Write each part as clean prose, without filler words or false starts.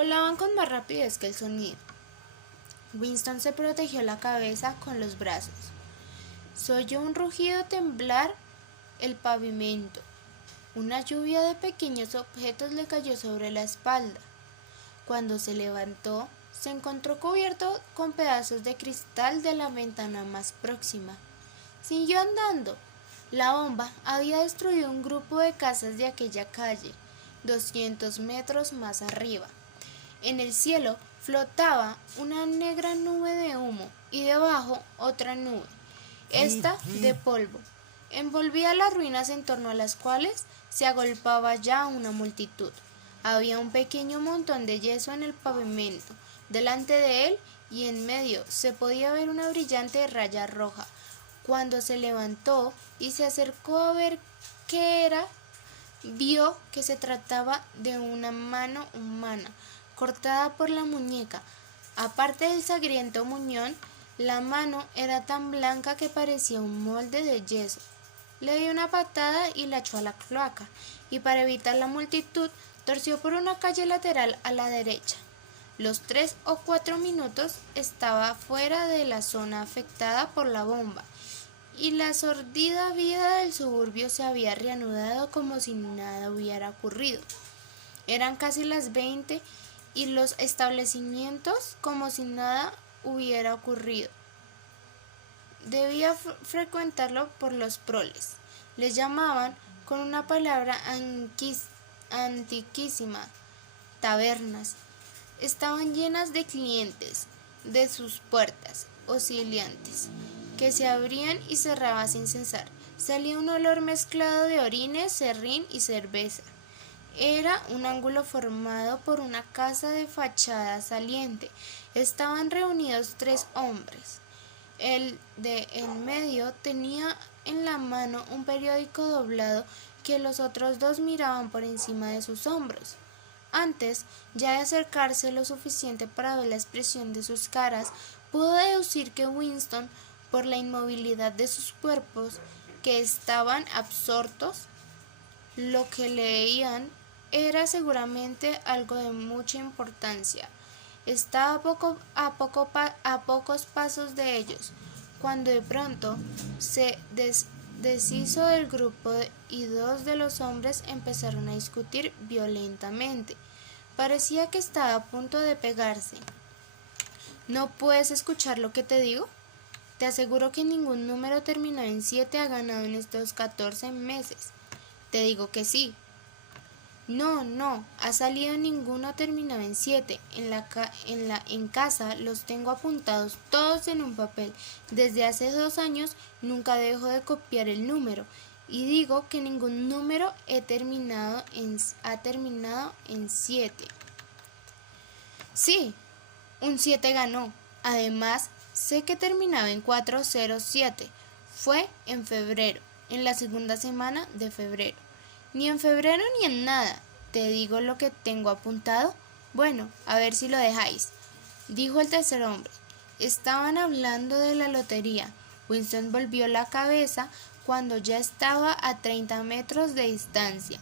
Volaban con más rapidez que el sonido. Winston se protegió la cabeza con los brazos. Se oyó un rugido temblar el pavimento. Una lluvia de pequeños objetos le cayó sobre la espalda. Cuando se levantó, se encontró cubierto con pedazos de cristal de la ventana más próxima. Siguió andando. La bomba había destruido un grupo de casas de aquella calle, 200 metros más arriba. En el cielo flotaba una negra nube de humo y debajo otra nube, esta de polvo. Envolvía las ruinas en torno a las cuales se agolpaba ya una multitud. Había un pequeño montón de yeso en el pavimento. Delante de él y en medio se podía ver una brillante raya roja. Cuando se levantó y se acercó a ver qué era, vio que se trataba de una mano humana, cortada por la muñeca. Aparte del sangriento muñón, la mano era tan blanca que parecía un molde de yeso. Le dio una patada y la echó a la cloaca, y para evitar la multitud, torció por una calle lateral a la derecha. Los 3 o 4 minutos estaba fuera de la zona afectada por la bomba, y la sordida vida del suburbio se había reanudado como si nada hubiera ocurrido. Eran casi las 20 y los establecimientos como si nada hubiera ocurrido. Debía frecuentarlo por los proles. Les llamaban con una palabra antiquísima, tabernas. Estaban llenas de clientes, de sus puertas oscilantes, que se abrían y cerraban sin cesar. Salía un olor mezclado de orines, serrín y cerveza. Era un ángulo formado por una casa de fachada saliente. Estaban reunidos 3 hombres. El de en medio tenía en la mano un periódico doblado que los otros 2 miraban por encima de sus hombros. Antes ya de acercarse lo suficiente para ver la expresión de sus caras, pudo deducir que Winston, por la inmovilidad de sus cuerpos, que estaban absortos, lo que leían era seguramente algo de mucha importancia. Estaba a pocos pasos de ellos, cuando de pronto se deshizo del grupo y 2 de los hombres empezaron a discutir violentamente. Parecía que estaba a punto de pegarse. ¿No puedes escuchar lo que te digo? Te aseguro que ningún número terminado en 7 ha ganado en estos 14 meses. Te digo que sí. No, ha salido ninguno terminado en 7. En casa los tengo apuntados todos en un papel. Desde hace 2 años nunca dejo de copiar el número. Y digo que ningún número ha terminado en 7. Sí, un 7 ganó. Además, sé que terminaba en 407. Fue en febrero, en la segunda semana de febrero. Ni en febrero ni en nada. ¿Te digo lo que tengo apuntado? Bueno, a ver si lo dejáis, dijo el tercer hombre. Estaban hablando de la lotería. Winston volvió la cabeza cuando ya estaba a 30 metros de distancia.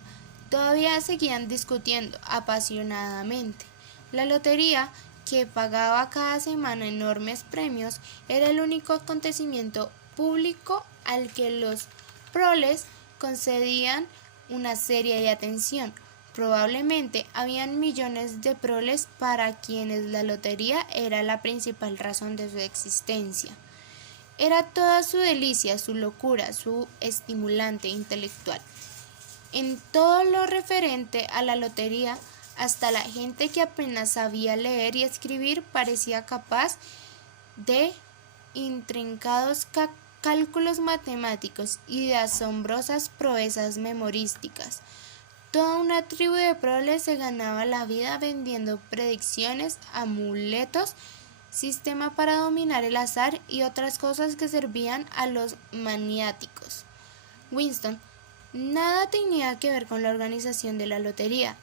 Todavía seguían discutiendo apasionadamente. La lotería, que pagaba cada semana enormes premios, era el único acontecimiento público al que los proles concedían una seria atención. Probablemente habían millones de proles para quienes la lotería era la principal razón de su existencia. Era toda su delicia, su locura, su estimulante intelectual. En todo lo referente a la lotería, hasta la gente que apenas sabía leer y escribir parecía capaz de intrincados cálculos matemáticos y de asombrosas proezas memorísticas. Toda una tribu de proles se ganaba la vida vendiendo predicciones, amuletos, sistema para dominar el azar y otras cosas que servían a los maniáticos. Winston nada tenía que ver con la organización de la lotería,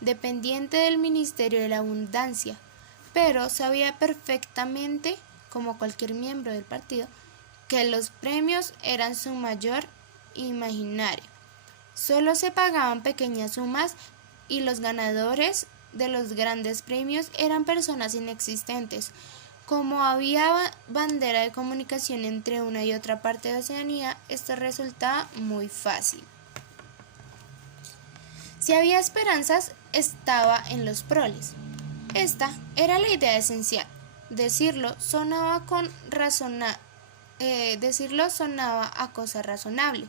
dependiente del Ministerio de la Abundancia, pero sabía perfectamente, como cualquier miembro del partido, que los premios eran su mayor imaginario. Solo se pagaban pequeñas sumas y los ganadores de los grandes premios eran personas inexistentes. Como había bandera de comunicación entre una y otra parte de Oceanía, esto resultaba muy fácil. Si había esperanzas, estaba en los proles. Esta era la idea esencial. Decirlo sonaba a cosa razonable,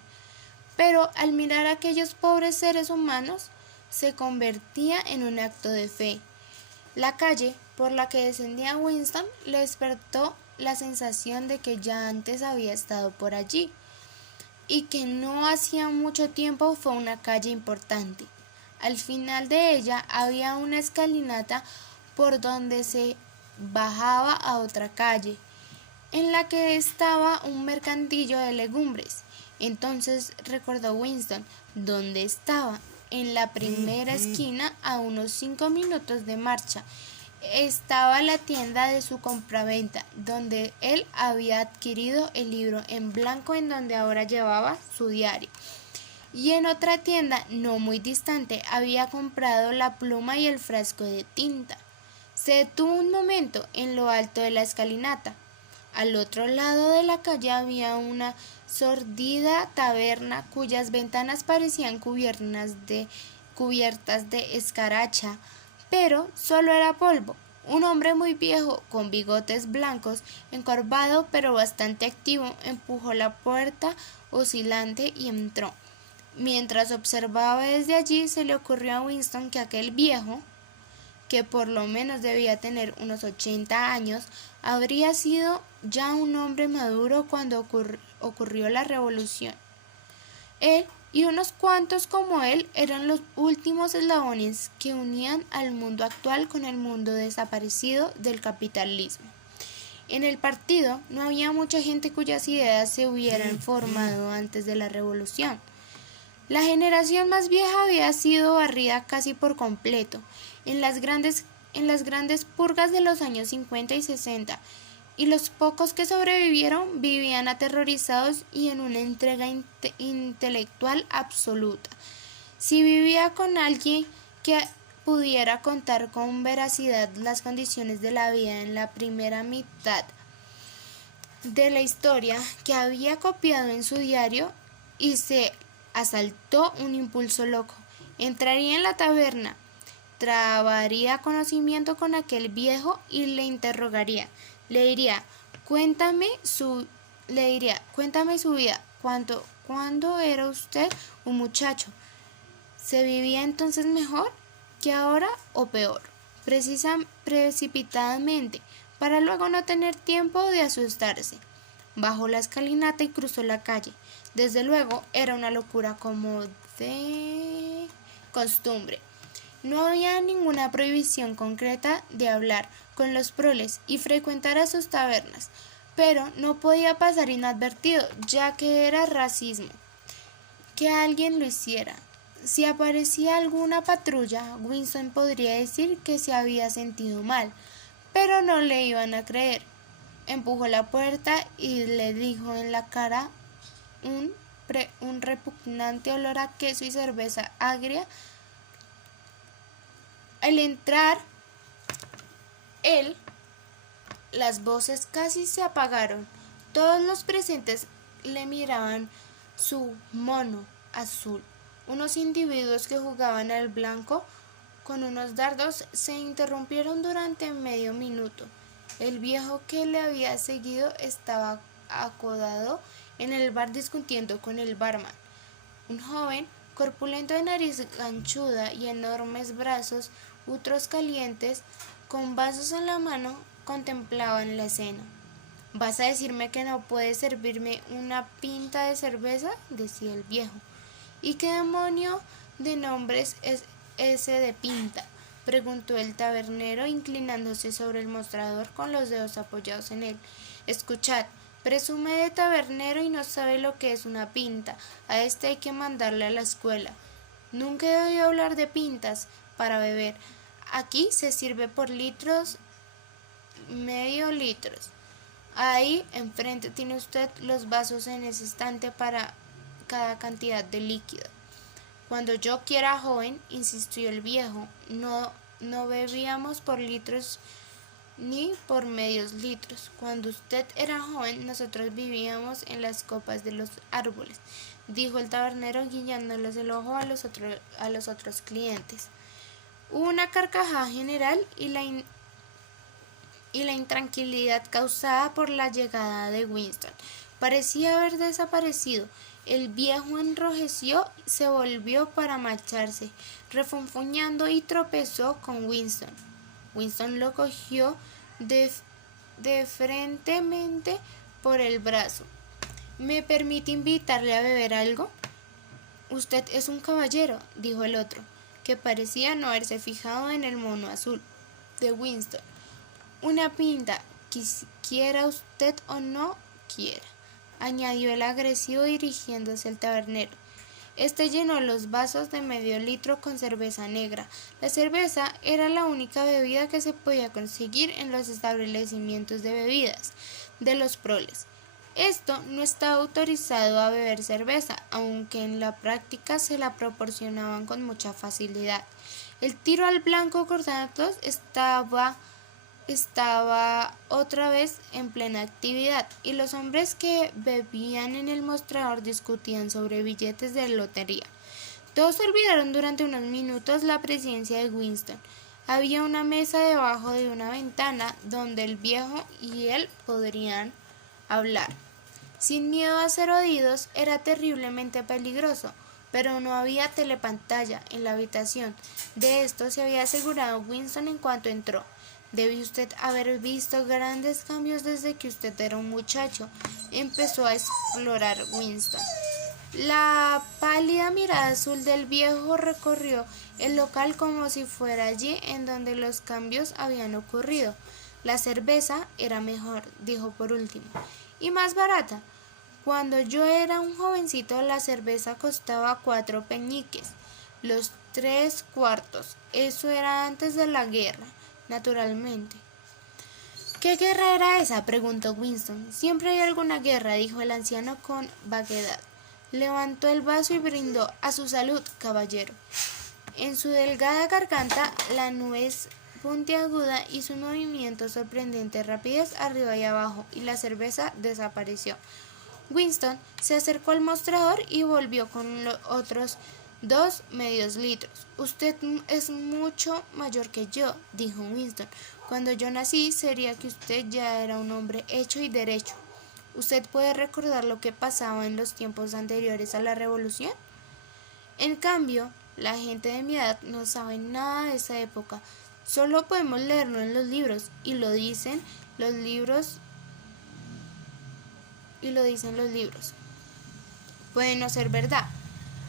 pero al mirar a aquellos pobres seres humanos, se convertía en un acto de fe. La calle por la que descendía Winston le despertó la sensación de que ya antes había estado por allí y que no hacía mucho tiempo fue una calle importante. Al final de ella había una escalinata por donde se bajaba a otra calle, en la que estaba un mercantillo de legumbres. Entonces recordó Winston dónde estaba. En la primera esquina, a unos 5 minutos de marcha, estaba la tienda de su compraventa, donde él había adquirido el libro en blanco en donde ahora llevaba su diario. Y en otra tienda, no muy distante, había comprado la pluma y el frasco de tinta. Se detuvo un momento en lo alto de la escalinata. Al otro lado de la calle había una sordida taberna cuyas ventanas parecían cubiertas de escaracha, pero solo era polvo. Un hombre muy viejo, con bigotes blancos, encorvado pero bastante activo, empujó la puerta oscilante y entró. Mientras observaba desde allí, se le ocurrió a Winston que aquel viejo, que por lo menos debía tener unos 80 años, habría sido ya un hombre maduro cuando ocurrió la revolución. Él y unos cuantos como él eran los últimos eslabones que unían al mundo actual con el mundo desaparecido del capitalismo. En el partido no había mucha gente cuyas ideas se hubieran formado antes de la revolución. La generación más vieja había sido barrida casi por completo en las grandes purgas de los años 50 y 60, y los pocos que sobrevivieron vivían aterrorizados y en una entrega intelectual absoluta. Si vivía con alguien que pudiera contar con veracidad las condiciones de la vida en la primera mitad de la historia que había copiado en su diario, y se asaltó un impulso loco, entraría en la taberna, trabaría conocimiento con aquel viejo y le interrogaría. Le diría, cuéntame su vida. ¿Cuándo era usted un muchacho? ¿Se vivía entonces mejor que ahora o peor? Precipitadamente, para luego no tener tiempo de asustarse. Bajó la escalinata y cruzó la calle. Desde luego era una locura como de costumbre. No había ninguna prohibición concreta de hablar con los proles y frecuentar a sus tabernas, pero no podía pasar inadvertido, ya que era racismo que alguien lo hiciera. Si aparecía alguna patrulla, Winston podría decir que se había sentido mal, pero no le iban a creer. Empujó la puerta y le dijo en la cara un repugnante olor a queso y cerveza agria. Al entrar las voces casi se apagaron. Todos los presentes le miraban su mono azul. Unos individuos que jugaban al blanco con unos dardos se interrumpieron durante medio minuto. El viejo que le había seguido estaba acodado en el bar discutiendo con el barman. Un joven corpulento de nariz ganchuda y enormes brazos, utros calientes, con vasos en la mano, contemplaban la escena. ¿Vas a decirme que no puedes servirme una pinta de cerveza?, decía el viejo. ¿Y qué demonio de nombre es ese de pinta?, preguntó el tabernero, inclinándose sobre el mostrador con los dedos apoyados en él. Escuchad, presume de tabernero y no sabe lo que es una pinta. A este hay que mandarle a la escuela. Nunca he oído hablar de pintas para beber. Aquí se sirve por litros, medio litros. Ahí enfrente tiene usted los vasos en ese estante para cada cantidad de líquido. Cuando yo quiera, joven, insistió el viejo, no no bebíamos por litros ni por medios litros. Cuando usted era joven, nosotros vivíamos en las copas de los árboles, dijo el tabernero guiñándoles el ojo a los otros clientes. Hubo una carcajada general y la intranquilidad causada por la llegada de Winston parecía haber desaparecido. El viejo enrojeció, se volvió para marcharse, refunfuñando, y tropezó con Winston. Winston lo cogió deferentemente por el brazo. ¿Me permite invitarle a beber algo? Usted es un caballero, dijo el otro, que parecía no haberse fijado en el mono azul de Winston. Una pinta, quiera usted o no quiera, añadió el agresivo dirigiéndose al tabernero. Este llenó los vasos de medio litro con cerveza negra. La cerveza era la única bebida que se podía conseguir en los establecimientos de bebidas de los proles. Esto no estaba autorizado a beber cerveza, aunque en la práctica se la proporcionaban con mucha facilidad. El tiro al blanco cortados estaba otra vez en plena actividad, y los hombres que bebían en el mostrador discutían sobre billetes de lotería. Todos olvidaron durante unos minutos la presencia de Winston. Había una mesa debajo de una ventana donde el viejo y él podrían hablar. Sin miedo a ser oídos, era terriblemente peligroso, pero no había telepantalla en la habitación. De esto se había asegurado Winston en cuanto entró. Debe usted haber visto grandes cambios desde que usted era un muchacho, empezó a explorar Winston. La pálida mirada azul del viejo recorrió el local como si fuera allí en donde los cambios habían ocurrido. La cerveza era mejor, dijo por último, y más barata. Cuando yo era un jovencito, la cerveza costaba 4 peniques, los 3/4. Eso era antes de la guerra. Naturalmente. ¿Qué guerra era esa?, preguntó Winston. Siempre hay alguna guerra, dijo el anciano con vaguedad. Levantó el vaso y brindó. A su salud, caballero. En su delgada garganta la nuez puntiaguda hizo un movimiento sorprendente rapidez arriba y abajo, y la cerveza desapareció. Winston se acercó al mostrador y volvió con los otros 2 medios litros. Usted es mucho mayor que yo, dijo Winston. Cuando yo nací, sería que usted ya era un hombre hecho y derecho. ¿Usted puede recordar lo que pasaba en los tiempos anteriores a la Revolución? En cambio, la gente de mi edad no sabe nada de esa época. Solo podemos leerlo en los libros, y lo dicen los libros. Puede no ser verdad.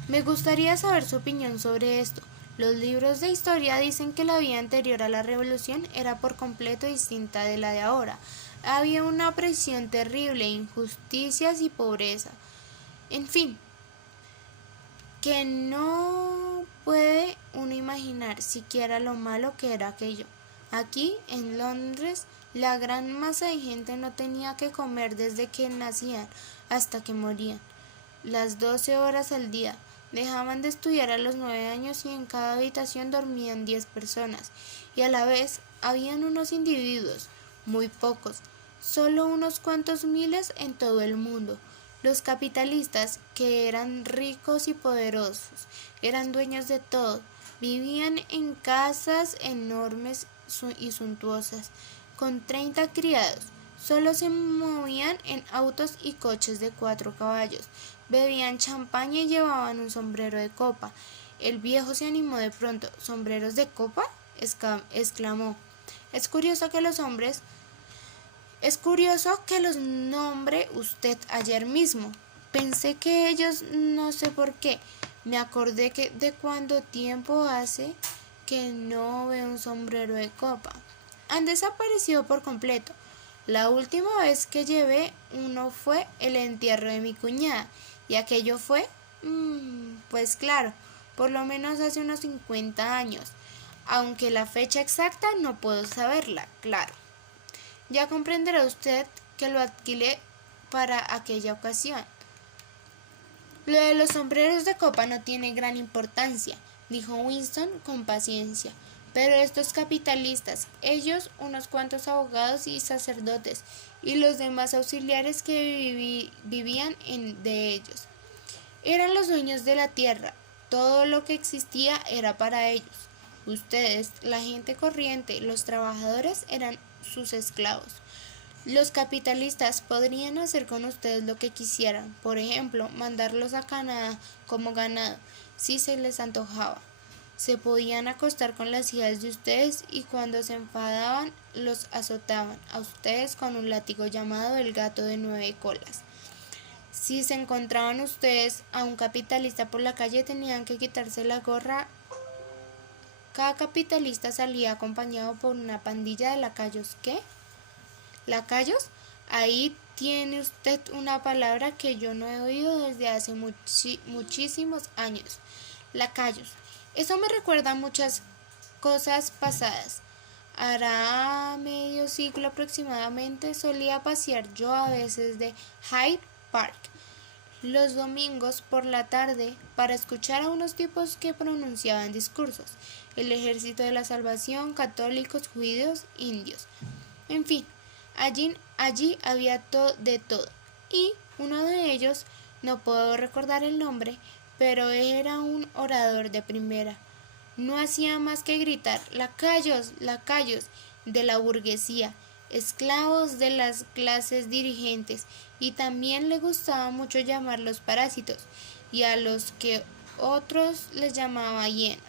Me gustaría saber su opinión sobre esto. Los libros de historia dicen que la vida anterior a la Revolución era por completo distinta de la de ahora. Había una opresión terrible, injusticias y pobreza. En fin, que no puede uno imaginar siquiera lo malo que era aquello. Aquí, en Londres, la gran masa de gente no tenía que comer desde que nacían hasta que morían. Las 12 horas al día. Dejaban de estudiar a los 9 años y en cada habitación dormían 10 personas. Y a la vez habían unos individuos, muy pocos, solo unos cuantos miles en todo el mundo. Los capitalistas, que eran ricos y poderosos, eran dueños de todo, vivían en casas enormes y suntuosas, con 30 criados. Solo se movían en autos y coches de 4 caballos. Bebían champaña y llevaban un sombrero de copa. El viejo se animó de pronto. ¿Sombreros de copa?, exclamó. Es curioso que los nombre usted ayer mismo. Pensé que ellos, no sé por qué. Me acordé de cuánto tiempo hace que no veo un sombrero de copa. Han desaparecido por completo. La última vez que llevé uno fue el entierro de mi cuñada, y aquello fue, pues claro, por lo menos hace unos 50 años, aunque la fecha exacta no puedo saberla, claro. Ya comprenderá usted que lo alquilé para aquella ocasión. Lo de los sombreros de copa no tiene gran importancia, dijo Winston con paciencia. Pero estos capitalistas, ellos, unos cuantos abogados y sacerdotes, y los demás auxiliares que vivían de ellos, eran los dueños de la tierra. Todo lo que existía era para ellos. Ustedes, la gente corriente, los trabajadores, eran sus esclavos. Los capitalistas podrían hacer con ustedes lo que quisieran, por ejemplo, mandarlos a Canadá como ganado, si se les antojaba. Se podían acostar con las hijas de ustedes y cuando se enfadaban los azotaban a ustedes con un látigo llamado el gato de 9 colas. Si se encontraban ustedes a un capitalista por la calle tenían que quitarse la gorra. Cada capitalista salía acompañado por una pandilla de lacayos. ¿Qué? ¿Lacayos? Ahí tiene usted una palabra que yo no he oído desde hace muchísimos años. Lacayos. Eso me recuerda a muchas cosas pasadas. Hará medio siglo aproximadamente solía pasear yo a veces de Hyde Park los domingos por la tarde para escuchar a unos tipos que pronunciaban discursos. El Ejército de la Salvación, católicos, judíos, indios. En fin, allí había de todo. Y uno de ellos, no puedo recordar el nombre, pero era un orador de primera. No hacía más que gritar, lacayos, lacayos de la burguesía, esclavos de las clases dirigentes, y también le gustaba mucho llamarlos parásitos, y a los que otros les llamaba hienas.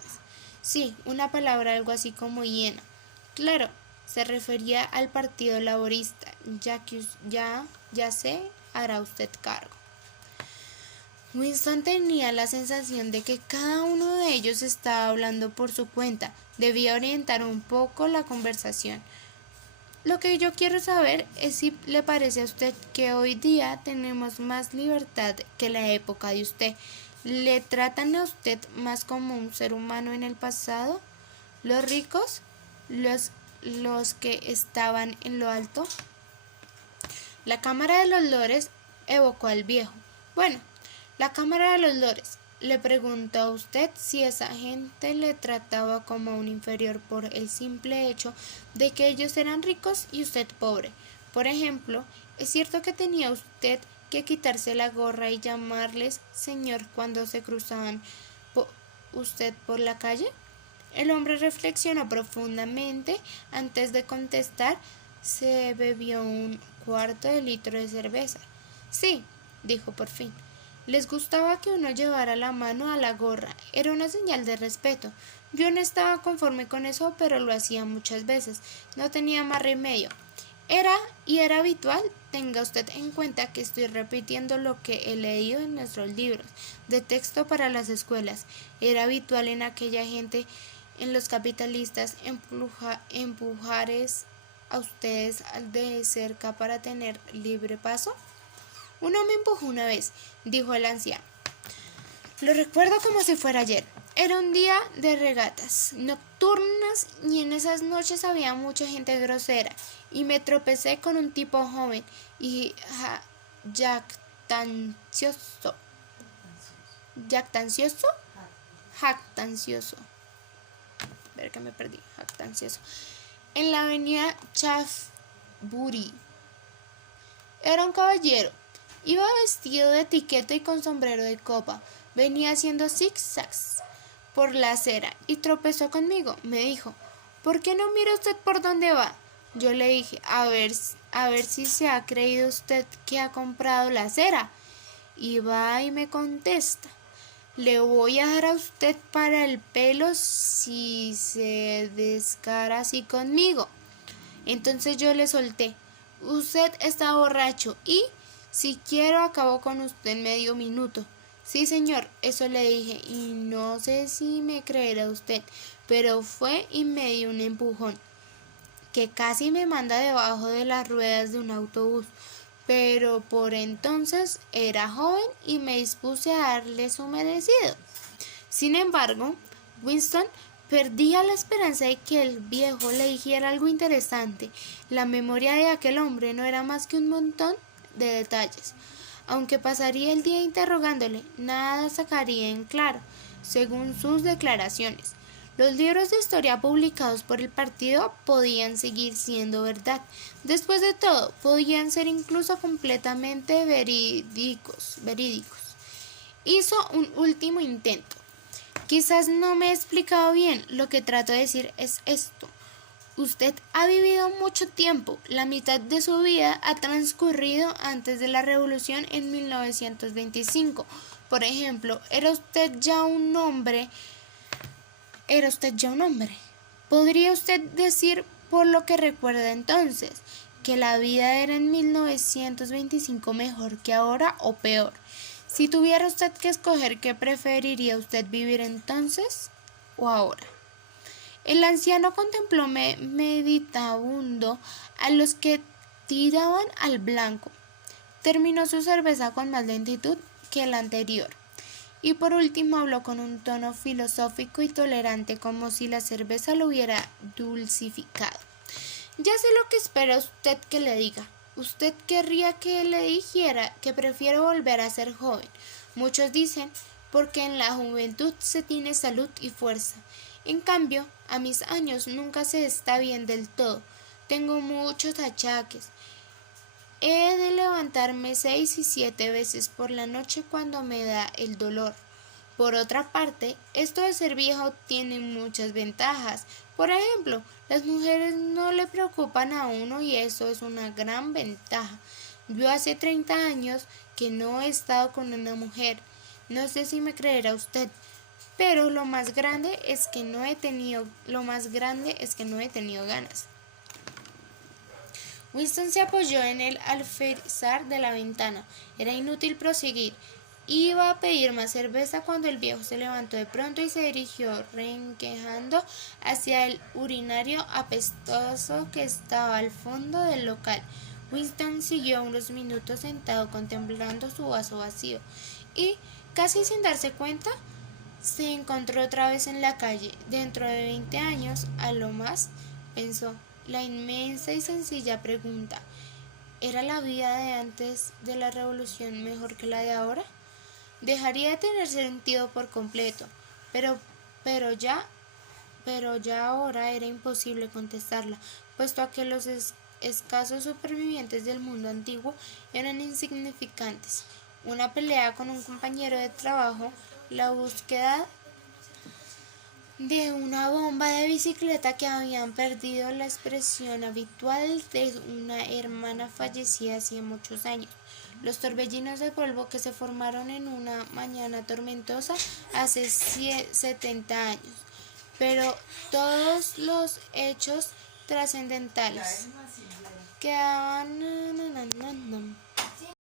Sí, una palabra algo así como hiena. Claro, se refería al Partido Laborista, ya que ya se hará usted cargo. Winston tenía la sensación de que cada uno de ellos estaba hablando por su cuenta. Debía orientar un poco la conversación. Lo que yo quiero saber es si le parece a usted que hoy día tenemos más libertad que la época de usted. ¿Le tratan a usted más como un ser humano en el pasado? ¿Los ricos? ¿Los que estaban en lo alto? La Cámara de los Lores evocó al viejo. Bueno, la Cámara de los Lores le preguntó a usted si esa gente le trataba como a un inferior por el simple hecho de que ellos eran ricos y usted pobre. Por ejemplo, ¿es cierto que tenía usted que quitarse la gorra y llamarles señor cuando se cruzaban usted por la calle? El hombre reflexionó profundamente antes de contestar. Se bebió un cuarto de litro de cerveza. Sí, dijo por fin. Les gustaba que uno llevara la mano a la gorra. Era una señal de respeto. Yo no estaba conforme con eso, pero lo hacía muchas veces. No tenía más remedio. Era habitual. Tenga usted en cuenta que estoy repitiendo lo que he leído en nuestros libros de texto para las escuelas. Era habitual en aquella gente, en los capitalistas, empujarles a ustedes de cerca para tener libre paso. Uno me empujó una vez, dijo el anciano. Lo recuerdo como si fuera ayer. Era un día de regatas nocturnas y en esas noches había mucha gente grosera y me tropecé con un tipo joven y jactancioso. ¿Jactancioso? Jactancioso. A ver que me perdí. Jactancioso. En la avenida Shaftesbury. Era un caballero. Iba vestido de etiqueta y con sombrero de copa. Venía haciendo zigzags por la acera y tropezó conmigo. Me dijo, ¿por qué no mira usted por dónde va? Yo le dije, a ver si se ha creído usted que ha comprado la acera. Y va y me contesta, le voy a dar a usted para el pelo si se descara así conmigo. Entonces yo le solté, usted está borracho y... si quiero, acabo con usted en medio minuto. Sí, señor, eso le dije, y no sé si me creerá usted, pero fue y me dio un empujón, que casi me manda debajo de las ruedas de un autobús. Pero por entonces era joven y me dispuse a darle su merecido. Sin embargo, Winston perdía la esperanza de que el viejo le dijera algo interesante. La memoria de aquel hombre no era más que un montón de detalles. Aunque pasaría el día interrogándole, nada sacaría en claro, según sus declaraciones. Los libros de historia publicados por el partido podían seguir siendo verdad. Después de todo, podían ser incluso completamente verídicos. Hizo un último intento. Quizás no me he explicado bien. Lo que trato de decir es esto. Usted ha vivido mucho tiempo. La mitad de su vida ha transcurrido antes de la revolución en 1925. Por ejemplo, ¿Era usted ya un hombre? ¿Podría usted decir, por lo que recuerda entonces, que la vida era en 1925 mejor que ahora o peor? Si tuviera usted que escoger, ¿qué preferiría usted vivir entonces o ahora? El anciano contempló meditabundo a los que tiraban al blanco. Terminó su cerveza con más lentitud que la anterior. Y por último habló con un tono filosófico y tolerante, como si la cerveza lo hubiera dulcificado. Ya sé lo que espera usted que le diga. Usted querría que le dijera que prefiero volver a ser joven. Muchos dicen, porque en la juventud se tiene salud y fuerza. En cambio, a mis años nunca se está bien del todo. Tengo muchos achaques. He de levantarme 6 y 7 veces por la noche cuando me da el dolor. Por otra parte, esto de ser viejo tiene muchas ventajas. Por ejemplo, las mujeres no le preocupan a uno y eso es una gran ventaja. Yo hace 30 años que no he estado con una mujer. No sé si me creerá usted, pero lo más grande es que no he tenido ganas. Winston se apoyó en el alféizar de la ventana. Era inútil proseguir. Iba a pedir más cerveza cuando el viejo se levantó de pronto y se dirigió renqueando hacia el urinario apestoso que estaba al fondo del local. Winston siguió unos minutos sentado contemplando su vaso vacío y, casi sin darse cuenta, se encontró otra vez en la calle. Dentro de 20 años, a lo más, pensó. La inmensa y sencilla pregunta: ¿era la vida de antes de la revolución mejor que la de ahora? Dejaría de tener sentido por completo, pero ya ahora era imposible contestarla, puesto a que los escasos supervivientes del mundo antiguo eran insignificantes. Una pelea con un compañero de trabajo, la búsqueda de una bomba de bicicleta que habían perdido, la expresión habitual de una hermana fallecida hacía muchos años, los torbellinos de polvo que se formaron en una mañana tormentosa hace 70 años, pero todos los hechos trascendentales quedaban